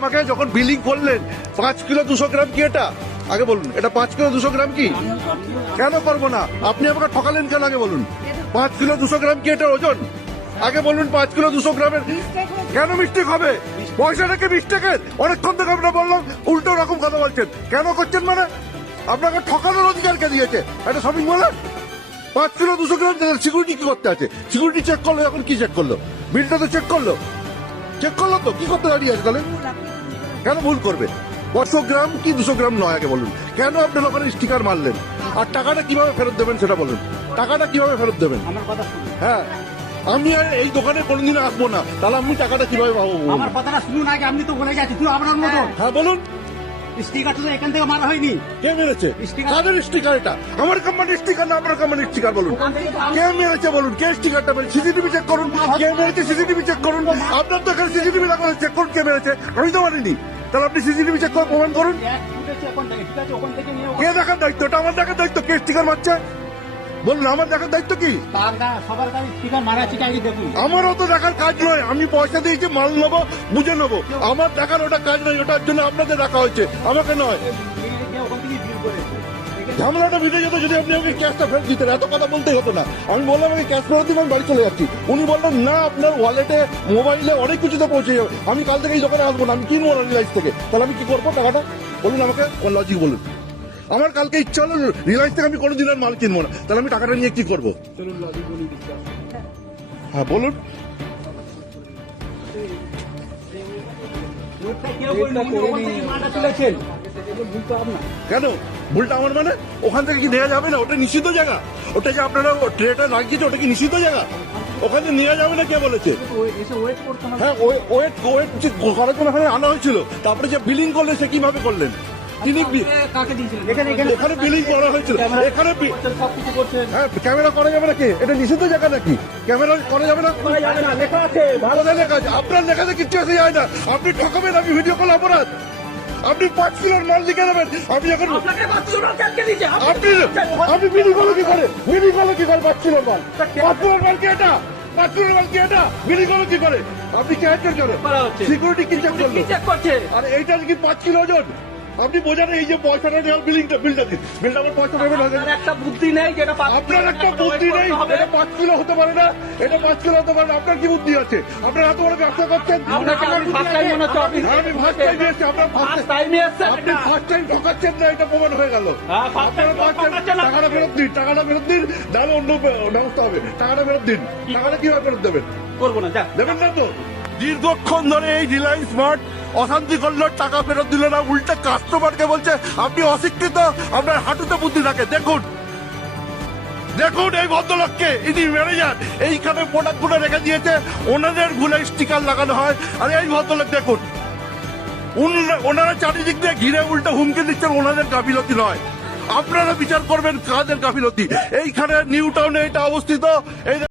আমাকে যখন বিলিং করলেন 5 কিলো 200 গ্রাম কি এটা আগে বলুন, এটা 5 কিলো 200 গ্রাম কি? কেন করবো না? আপনি আমাকে ঠকালেন কেন আগে বলুন? 5 কিলো 200 গ্রাম কি এটা ওজন? আগে বলুন 5 কিলো 200 গ্রামের কেন মিস্টেক হবে? পয়সাটাকে মিস্টেকের অনেকক্ষণ থেকে আমরা বললাম, উল্টো রকম কথা বলছেন কেন করছেন? মানে আপনাকে ঠকানোর অধিকার কে দিয়েছে একটা শপিং মলে? 5 কিলো 200 গ্রাম সিকিউরিটি কি করতে আছে? সিকিউরিটি চেক করলো, এখন কি চেক করলো? বিলটা তো চেক করলো তো, কি করতে দাঁড়িয়ে আছে তাহলে? কেন ভুল করবে? 500 গ্রাম কি 200 গ্রাম নয় আগে বলুন? কেন আপনার ওখানে স্টিকার মারলেন? আর টাকাটা কিভাবে ফেরত দেবেন সেটা বলুন। টাকাটা কিভাবে ফেরত দেবেন? আমার কথা শুনুন। হ্যাঁ, আমি আর এই দোকানে কোনোদিন আসবো না, তাহলে আমি টাকাটা কিভাবে পাবো? আমার কথাটা শুনুন আগে, আপনি তো বলে যাচ্ছেন, তুই আপনার মতো। হ্যাঁ বলুন। স্টিকারটা তো এখান থেকে মারা হয়নি। কে মেরেছে? স্টিকার। কাদের স্টিকার এটা? আমার কোম্পানির স্টিকার না আপনার কোম্পানির স্টিকার? বলুন কে মেরেছে বলুন, কে স্টিকারটা মেরেছে? সিসিটিভি চেক করুন, কে মেরেছে সিসিটিভি চেক করুন। আপনার তো এখানে সিসিটিভি লাগানো, চেক করুন কে মেরেছে। আমি তো মানিনি, তাহলে আপনি সিসিটিভি চেক করে প্রমাণ করুন। এক ফুটেছে ওখান থেকে, ঠিক আছে, ওখান থেকে নিয়ে কে দেখার দায়িত্ব? এটা আমার দেখার দায়িত্ব কে স্টিকার মারছে? বলুন আমার দেখার দায়িত্ব কি? তার সবার গাড়ি স্টিকার মারা আছে কি আগে দেখুন। আমারও তো দেখার কাজ নয়, আমি পয়সা দিয়েছি মাল নেবো, বুঝে নেবো। আমার দেখার ওটা কাজ নয়, ওটার জন্য আপনাদের রাখা হয়েছে, আমাকে নয়। ওখান থেকে বিল করেছে। ঝামেলাটা মিটে যেত যদি আপনি আমাকে ক্যাশটা ফেরত দিতেন, এত কথা বলতেই হতো না। আমি বললাম আমাকে ক্যাশ ফেরত দিন, আমি বাড়ি চলে যাচ্ছি। উনি বললেন না, আপনার ওয়ালেটে মোবাইলে অনেক কিছুতে পৌঁছে যাবে, আমি কাল থেকে এই দোকানে আসবো না, আমি কিনবো না রিলায়েন্স থেকে। তাহলে আমি কি করবো টাকাটা? বলুন আমাকে কোন লজিক বলুন। আমার কালকে ইচ্ছা হলো রিলায়েন্স থেকে আমি কোনোদিন আর মাল কিনবো না, তাহলে আমি টাকাটা নিয়ে কি করবো? চলুন লজিক বলি দিচ্ছি। হ্যাঁ বলুন। কেউ বলুন, ওখান থেকে মালটা তুলেছেন। ভুল তো আপনার। কেন ভুলটা আমার? মানে ওখান থেকে কি নেওয়া যাবে না? ওটা নিষিদ্ধ জায়গা। ওটা যে আপনারা ট্রেটা লাগিয়েছে, ওটা কি নিষিদ্ধ জায়গা? ওখানে নেওয়া যাবে না কে বলেছে? এসে ওয়েট করতে হবে। হ্যাঁ, ওয়েট করার জন্য এখানে আনা হয়েছিল। তারপরে যে বিলিং করলেন সে কিভাবে করলেন? তিনি কাকে দিয়েছিলেন? এখানে বিলিং করা হয়েছিল, এখানে সবকিছু করছেন। হ্যাঁ ক্যামেরা করা যাবে নাকি? এটা নিষিদ্ধ জায়গা নাকি? ক্যামেরা করা যাবে না? করা যাবে না, লেখা আছে। ভালো লেখা আছে, আপনার লেখাতে কিচ্ছু এসে যায় না। আপনি ঠকাবেন, আমি ভিডিও কল অপরাধ। আপনি 5 কিলোর মাল লিখে দেবেন, আমি এখন আপনাকে 5 কিলো ক্যালকে দিয়েছে। আপনি বিলি করলো কি করে? বিলি করলো কি করে 5 কিলোর মাল? 5 কিলোর মাল কি এটা? 5 কিলোর মাল কি এটা? বিলি করলো কি করে? আপনি কে চেক করেন? সিকিউরিটি কি চেক করলো? চেক করছে। আর এইটা কি 5 কিলো ওজন? আপনি বোঝান এই যে পয়সাটা নেওয়ার বিলটা দিন, বিলটা আমার পয়সা নেবেন। আপনার একটা বুদ্ধি নেই যেটা আপনার একটা বুদ্ধি নেই, এটা 5 কিলো হতে পারে না, এটা 5 কিলো হতে পারে না। আপনার কি বুদ্ধি আছে? আপনার এত বড় ব্যবসা করছেন। আপনাকে আমি ফার্স্ট টাইম মনে হচ্ছে অফিস। আমি ফার্স্ট টাইম এসেছি, আপনার ফার্স্ট টাইমে এসেছেন। আপনি ফার্স্ট টাইম ঠকাচ্ছেন না, এটা প্রমাণ হয়ে গেল। আপনারা ফার্স্ট টাইম টাকাটা ফেরত দিন, টাকাটা ফেরত দিন, নাহলে অন্য ব্যবস্থা হবে। টাকাটা ফেরত দিন। টাকাটা কিভাবে ফেরত দেবেন? করবো না, যা। দেবেন না তো? দীর্ঘক্ষণ ধরে এই রিলায়েন্স স্মার্ট অশান্তি করলো, টাকা ফেরত দিল না, উল্টে কাস্টমারকে বলছে আপনি অশিক্ষিত, আপনার হাঁটুতে বুদ্ধি থাকে। দেখুন দেখুন এই ভদ্রলোককে, ইনি ম্যানেজার, এইখানে প্রোডাক্টগুলো রেখে দিয়েছে, ওনাদের ভুলে স্টিকার লাগানো হয়। আর এই ভদ্রলোক দেখুন, ওনারা চারিদিক দিয়ে ঘিরে উল্টে হুমকি দিচ্ছেন, ওনাদের গাফিলতি নয়। আপনারা বিচার করবেন কাদের গাফিলতি। এইখানে নিউ টাউনে এটা অবস্থিত। এই